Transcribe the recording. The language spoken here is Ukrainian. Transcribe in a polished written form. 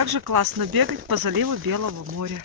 Как же классно бегать по заливу Белого моря.